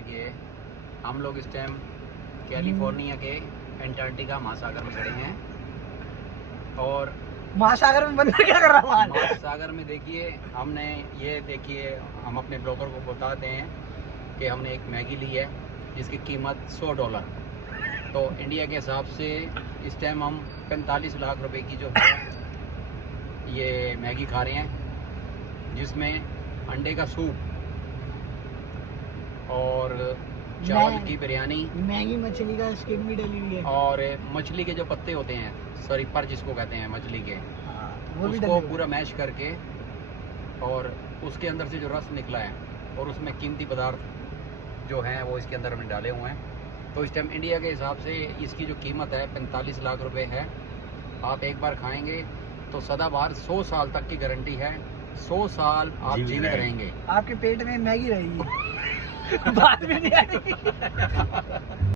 देखिए हम लोग इस टाइम कैलिफोर्निया के एंटार्क्टिका महासागर में खड़े हैं और महासागर में बंदर क्या कर रहा है? महासागर में देखिए हमने ये देखिए हम अपने ब्रोकर को बताते हैं कि हमने एक मैगी ली है जिसकी कीमत $100। तो इंडिया के हिसाब से इस टाइम हम 45 लाख रुपए की जो है ये मैगी खा रहे हैं, जिसमें अंडे का सूप और चावल की बिरयानी, मैगी मछली का स्किन भी डली हुई है और मछली के जो पत्ते होते हैं, सॉरी पर जिसको कहते हैं मछली के, वो भी उसको पूरा मैश करके और उसके अंदर से जो रस निकला है और उसमें कीमती पदार्थ जो हैं वो इसके अंदर हमने डाले हुए हैं। तो इस टाइम इंडिया के हिसाब से इसकी जो कीमत है 45 लाख रुपए है। आप एक बार खाएंगे तो सदाबहार 100 साल तक की गारंटी है, 100 साल आप जीवित रहेंगे। आपके पेट में मैगी रहेगी बाद में नहीं आएगी।